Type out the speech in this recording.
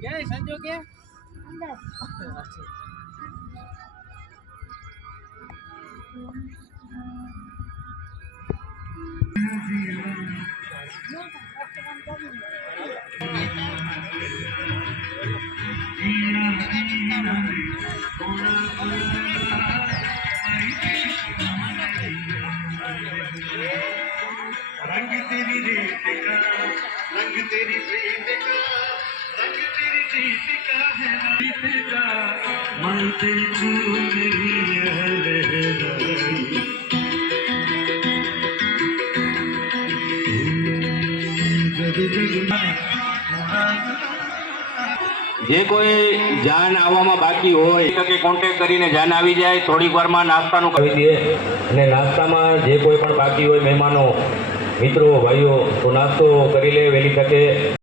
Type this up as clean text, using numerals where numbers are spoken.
क्या संजो के रंग तेरी रेत का, रंग तेरी प्रीत का, रंग तेरी जीत का है जीत का, मन तेरी चूक रही है लहराई। जे कोई जान आवामां बाकी होय तके कॉन्टेक्ट करीने जान आवी जाए। थोड़ी वारमां नाસ્તાનું કરી દે અને નાસ્તામાં જે કોઈ પણ બાકી હોય મહેમાનો મિત્રો ભાઈઓ તો નાસ્તો કરી લે વહેલી તકે।